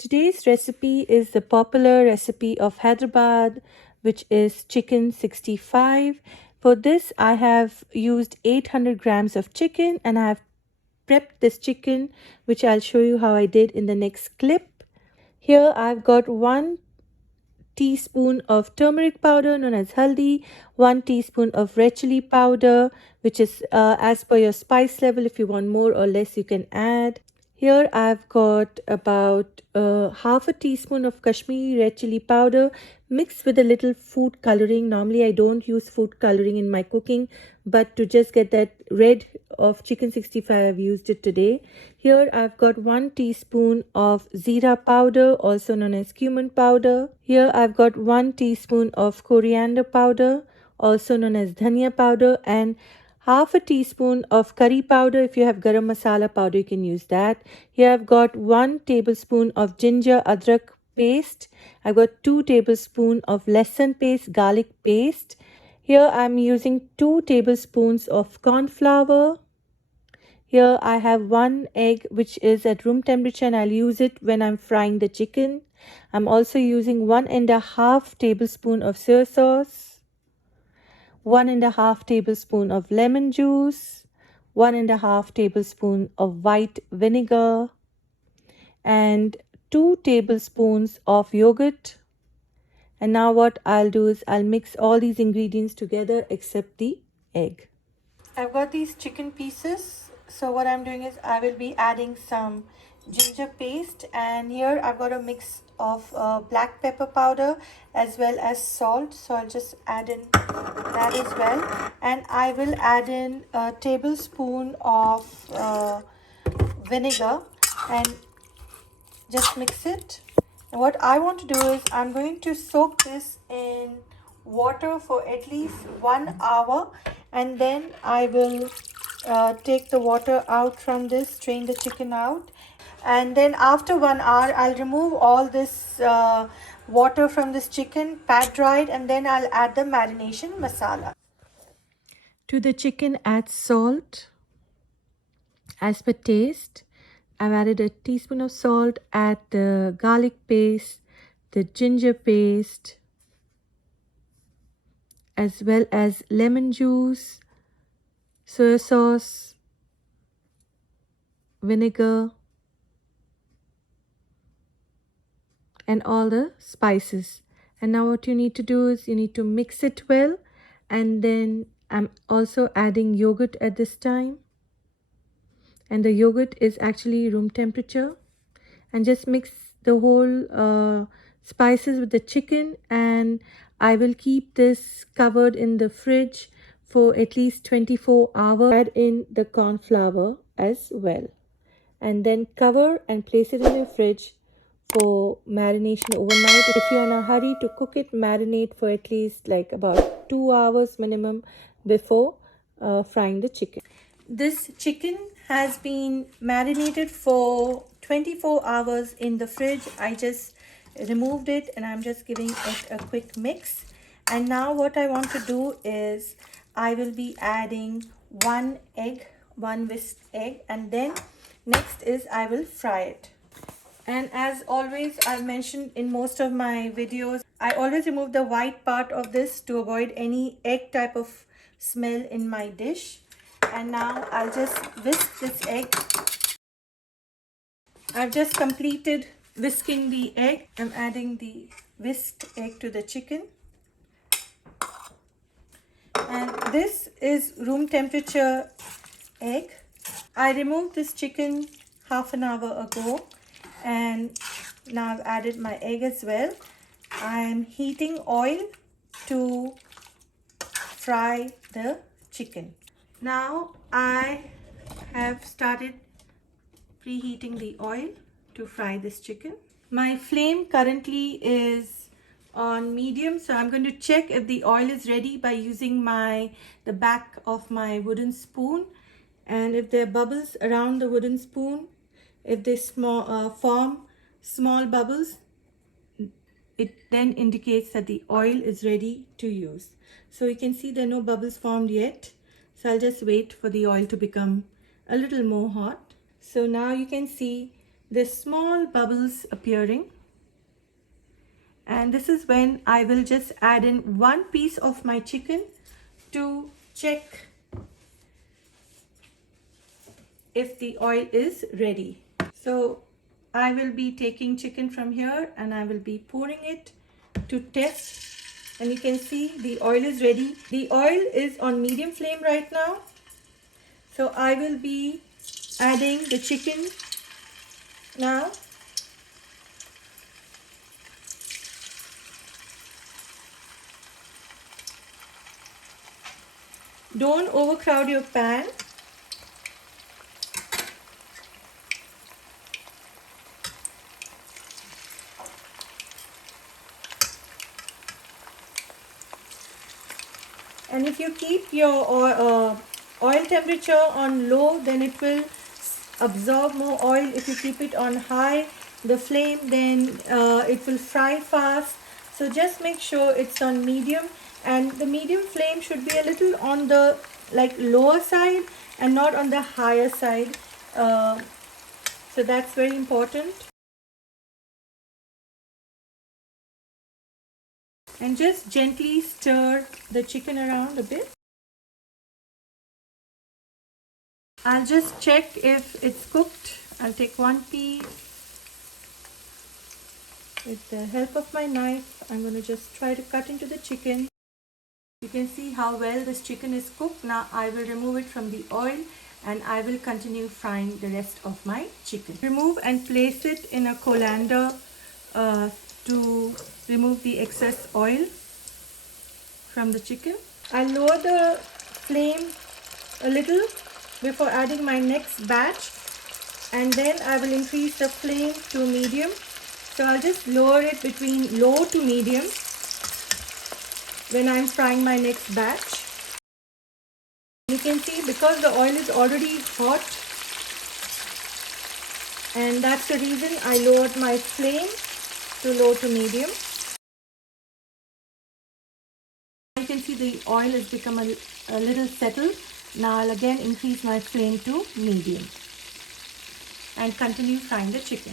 Today's recipe is the popular recipe of Hyderabad, which is chicken 65. For this, I have used 800 grams of chicken and I have prepped this chicken, which I'll show you how I did in the next clip. Here I've got 1 teaspoon of turmeric powder known as haldi, 1 teaspoon of red chili powder, which is as per your spice level. If you want more or less, you can add. Here I've got about half a teaspoon of Kashmiri red chili powder mixed with a little food coloring. Normally I don't use food coloring in my cooking, but to just get that red of chicken 65 I've used it today. Here I've got 1 teaspoon of Zira powder, also known as Cumin powder. Here I've got 1 teaspoon of Coriander powder, also known as Dhania powder, and half a teaspoon of curry powder. If you have Garam Masala powder, you can use that. Here I've got 1 tablespoon of ginger adrak paste. I've got 2 tablespoons of lesan paste, garlic paste. Here I'm using 2 tablespoons of cornflour. Here I have 1 egg which is at room temperature and I'll use it when I'm frying the chicken. I'm also using 1.5 tablespoon of soy sauce, 1.5 tablespoon of lemon juice, 1.5 tablespoon of white vinegar, and 2 tablespoons of yogurt. And now what I'll do is I'll mix all these ingredients together except the egg. I've got these chicken pieces, so what I'm doing is I will be adding some ginger paste, and here I've got a mix of black pepper powder as well as salt, so I'll just add in that as well, and I will add in a tablespoon of vinegar and just mix it. And what I want to do is I'm going to soak this in water for at least 1 hour, and then I will take the water out from this, strain the chicken out, and then after 1 hour I'll remove all this water from this chicken, pat dry it, and then I'll add the marination masala. To the chicken, add salt as per taste. I've added a teaspoon of salt, add the garlic paste, the ginger paste, as well as lemon juice, soy sauce, vinegar, and all the spices. And now what you need to do is you need to mix it well, and then I'm also adding yogurt at this time, and the yogurt is actually room temperature, and just mix the whole spices with the chicken, and I will keep this covered in the fridge for at least 24 hours. Add in the cornflour as well, and then cover and place it in your fridge for marination overnight. If you're in a hurry to cook it, marinate for at least like about 2 hours minimum before frying the chicken. This chicken has been marinated for 24 hours in the fridge. I just removed it and I'm just giving it a quick mix. And now what I want to do is I will be adding 1 egg, 1 whisked egg, and then next is I will fry it. And as always, I've mentioned in most of my videos, I always remove the white part of this to avoid any egg type of smell in my dish. And now I'll just whisk this egg. I've just completed whisking the egg. I'm adding the whisked egg to the chicken. And this is room temperature egg. I removed this chicken half an hour ago, and now I've added my egg as well. I'm heating oil to fry the chicken. Now I have started preheating the oil to fry this chicken. My flame currently is on medium, so I'm going to check if the oil is ready by using the back of my wooden spoon, and if there are bubbles around the wooden spoon, if they form small bubbles, it then indicates that the oil is ready to use. So you can see there are no bubbles formed yet. So I'll just wait for the oil to become a little more hot. So now you can see there's small bubbles appearing, and this is when I will just add in one piece of my chicken to check if the oil is ready. So I will be taking chicken from here and I will be pouring it to test, and you can see the oil is ready. The oil is on medium flame right now, so I will be adding the chicken now. Don't overcrowd your pan. And if you keep your oil temperature on low, then it will absorb more oil. If you keep it on high, the flame, then it will fry fast. So just make sure it's on medium, and the medium flame should be a little on the lower side and not on the higher side. So that's very important. And just gently stir the chicken around a bit. I'll just check if it's cooked. I'll take one piece. With the help of my knife, I'm going to just try to cut into the chicken. You can see how well this chicken is cooked. Now I will remove it from the oil and I will continue frying the rest of my chicken. Remove and place it in a colander to remove the excess oil from the chicken. I'll lower the flame a little before adding my next batch, and then I will increase the flame to medium. So I'll just lower it between low to medium when I'm frying my next batch. You can see because the oil is already hot, and that's the reason I lowered my flame to low to medium. You can see the oil has become a little settled. Now I'll again increase my flame to medium and continue frying the chicken.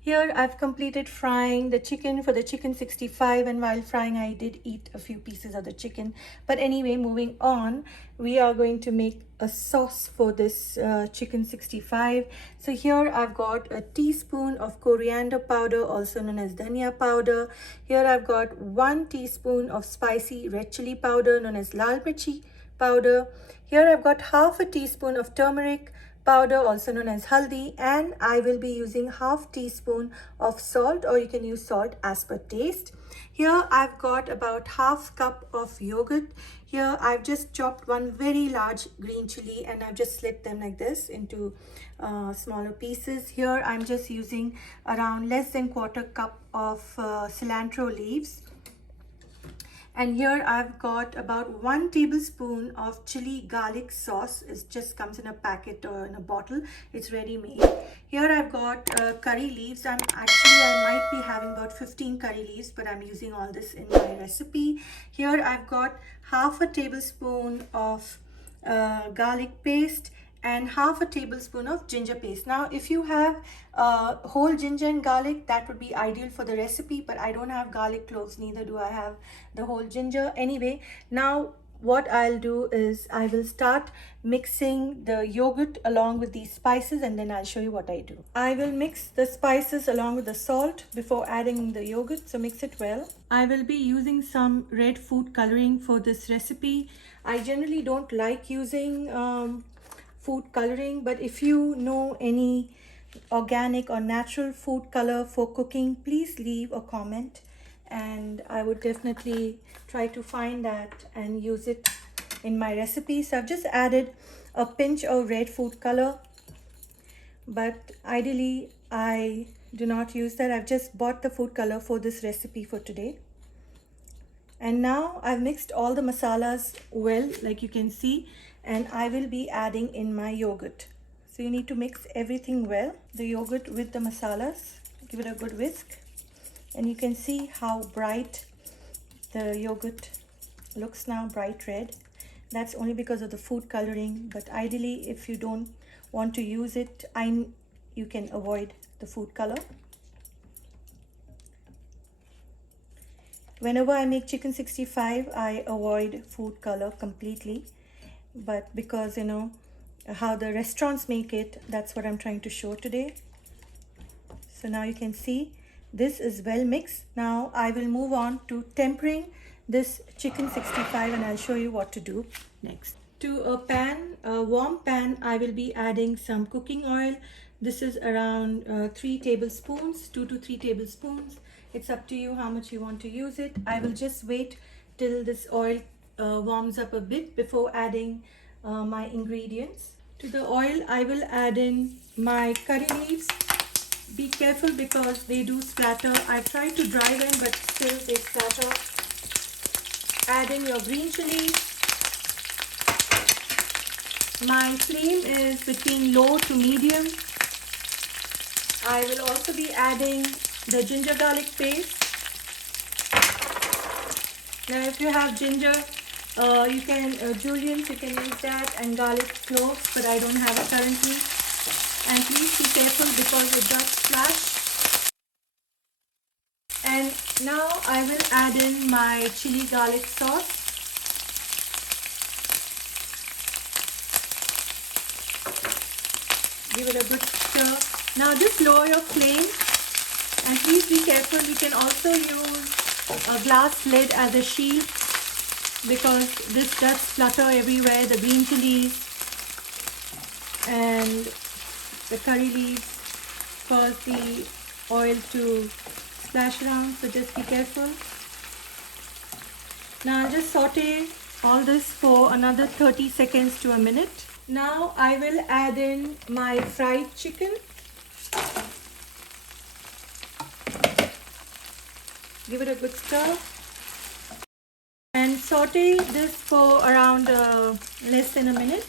Here I've completed frying the chicken for the chicken 65, and while frying I did eat a few pieces of the chicken. But anyway, moving on, we are going to make a sauce for this chicken 65. So here I've got a teaspoon of coriander powder, also known as dhania powder. Here I've got 1 teaspoon of spicy red chili powder, known as lal mirchi powder. Here I've got half a teaspoon of turmeric powder, also known as haldi, and I will be using half teaspoon of salt, or you can use salt as per taste. Here I've got about half cup of yogurt. Here I've just chopped one very large green chili and I've just slit them like this into smaller pieces. Here I'm just using around less than quarter cup of cilantro leaves. And here I've got about 1 tablespoon of chili garlic sauce. It just comes in a packet or in a bottle. It's ready made. Here I've got curry leaves. I might be having about 15 curry leaves, but I'm using all this in my recipe. Here I've got half a tablespoon of garlic paste and half a tablespoon of ginger paste. Now if you have whole ginger and garlic, that would be ideal for the recipe, but I don't have garlic cloves, neither do I have the whole ginger. Anyway, now what I'll do is I will start mixing the yogurt along with these spices, and then I'll show you what I do. I will mix the spices along with the salt before adding the yogurt, so mix it well. I will be using some red food coloring for this recipe. I generally don't like using food coloring, but if you know any organic or natural food color for cooking, please leave a comment and I would definitely try to find that and use it in my recipe. So I've just added a pinch of red food color, but ideally I do not use that. I've just bought the food color for this recipe for today. And now I've mixed all the masalas well, like you can see, and I will be adding in my yogurt. So you need to mix everything well, the yogurt with the masalas. Give it a good whisk, and you can see how bright the yogurt looks now, bright red. That's only because of the food coloring, but ideally if you don't want to use it, I you can avoid the food color. Whenever I make chicken 65, I avoid food color completely. But because you know how the restaurants make it, that's what I'm trying to show today. So now you can see this is well mixed. Now I will move on to tempering this chicken 65 and I'll show you what to do next. To a warm pan, I will be adding some cooking oil. This is around 3 tablespoons, 2 to 3 tablespoons. It's up to you how much you want to use it. I will just wait till this oil warms up a bit before adding my ingredients. To the oil, I will add in my curry leaves. Be careful because they do splatter. I try to dry them, but still they splatter. Add in your green chilies. My flame is between low to medium. I will also be adding the ginger garlic paste. Now if you have ginger, you can julienne, you can use that, and garlic cloves, but I don't have it currently. And please be careful because it does splash. And now I will add in my chili garlic sauce. Give it a good stir. Now just lower your flame and please be careful. You can also use a glass lid as a shield because this does splutter everywhere. The green chilies and the curry leaves cause the oil to splash around, so just be careful. Now I'll just saute all this for another 30 seconds to a minute. Now I will add in my fried chicken. Give it a good stir and saute this for around less than a minute.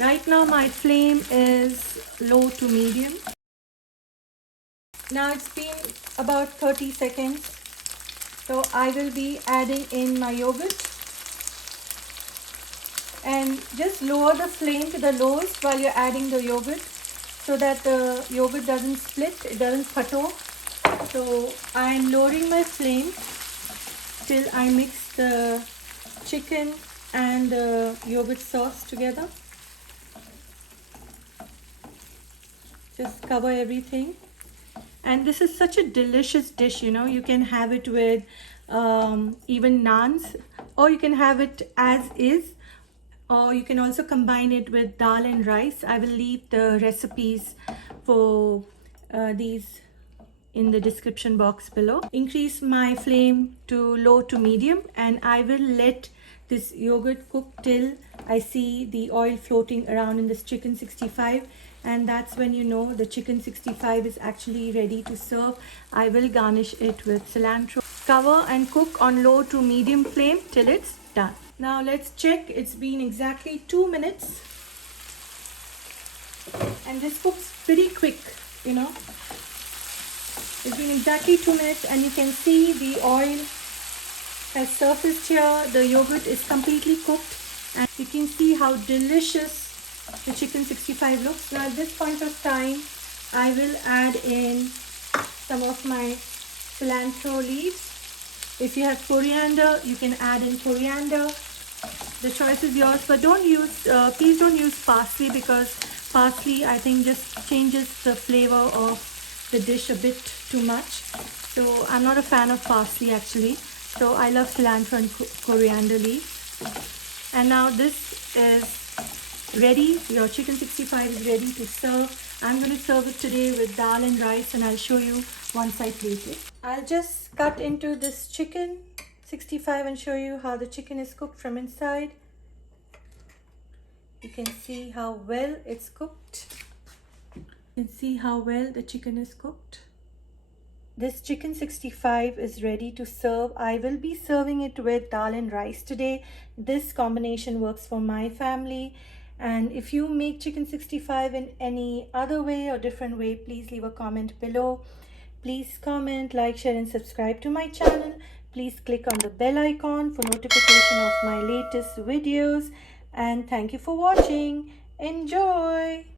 Right now my flame is low to medium. Now it's been about 30 seconds. So I will be adding in my yogurt and just lower the flame to the lowest while you're adding the yogurt so that the yogurt doesn't split, it doesn't putter. So I'm lowering my flame till I mix the chicken and the yogurt sauce together. Just cover everything. And this is such a delicious dish, you know. You can have it with even naans, or you can have it as is, or you can also combine it with dal and rice. I will leave the recipes for these in the description box below. Increase my flame to low to medium and I will let this yogurt cook till I see the oil floating around in this chicken 65. And that's when you know the chicken 65 is actually ready to serve. I will garnish it with cilantro. Cover and cook on low to medium flame till it's done. Now let's check. It's been exactly 2 minutes. And this cooks pretty quick, you know. It's been exactly 2 minutes and you can see the oil has surfaced here. The yogurt is completely cooked and you can see how delicious the chicken 65 looks. Now at this point of time, I will add in some of my cilantro leaves. If you have coriander, you can add in coriander. The choice is yours, but don't use, please don't use parsley because parsley I think just changes the flavor of the dish a bit too much. So I'm not a fan of parsley actually. So I love cilantro and coriander leaves. And now this is ready. Your chicken 65 is ready to serve. I'm going to serve it today with dal and rice and I'll show you once I plate it. I'll just cut into this chicken 65 and show you how the chicken is cooked from inside. You can see how well it's cooked. You can see how well the chicken is cooked. This chicken 65 is ready to serve. I will be serving it with dal and rice today. This combination works for my family. And if you make chicken 65 in any other way or different way, please leave a comment below. Please comment, like, share and subscribe to my channel. Please click on the bell icon for notification of my latest videos. And thank you for watching. Enjoy!